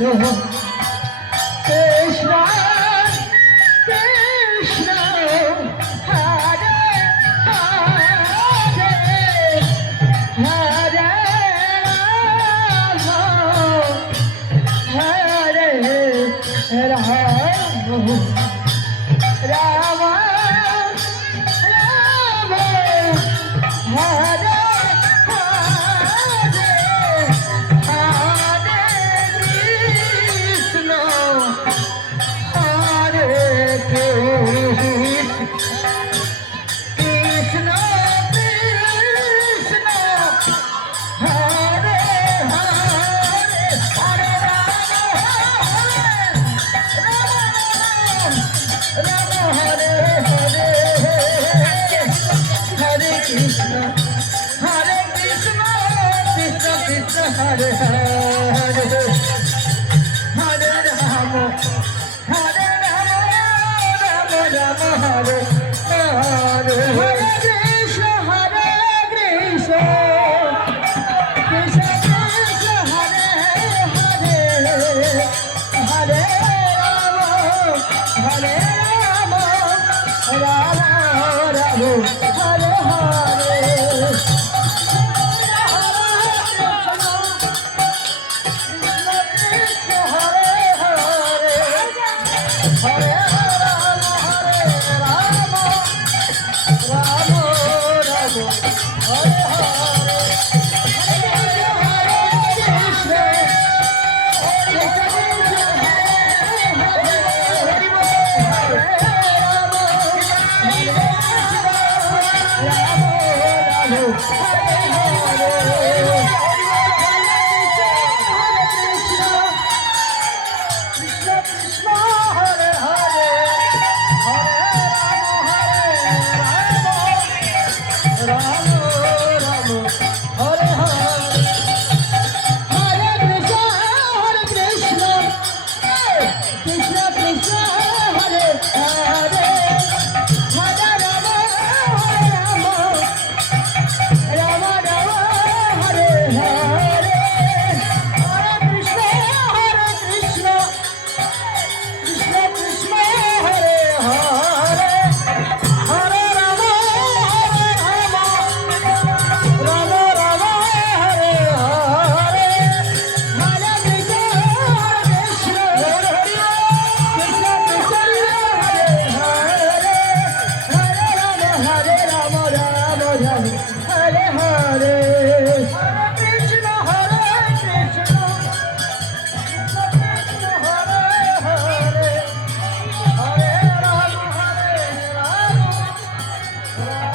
Krishna, Krishna, Hare Hare, Hare Rama, Hare Rama, Rama, Hare Hare, Hare Krishna, Hare Krishna, Krishna Krishna, Hare Hare, Hare Rama, Hare Hare, Hare Krishna, Hare Krishna, Krishna Krishna, Hare Hare, Hare Rama, Hare Rama, Rama Rama, Hare Hare, Hare Krishna, Hare Krishna, Krishna Krishna, Hare Hare, Hare Rama, Hare Rama, Rama Rama, Hare Hare. Hare Rama, Hare Rama, Rama Rama, Hare Hare. Hare Krishna, Krishna Krishna, Hare Hare, Hare Rama, Hare Rama, Rama Rama, Hare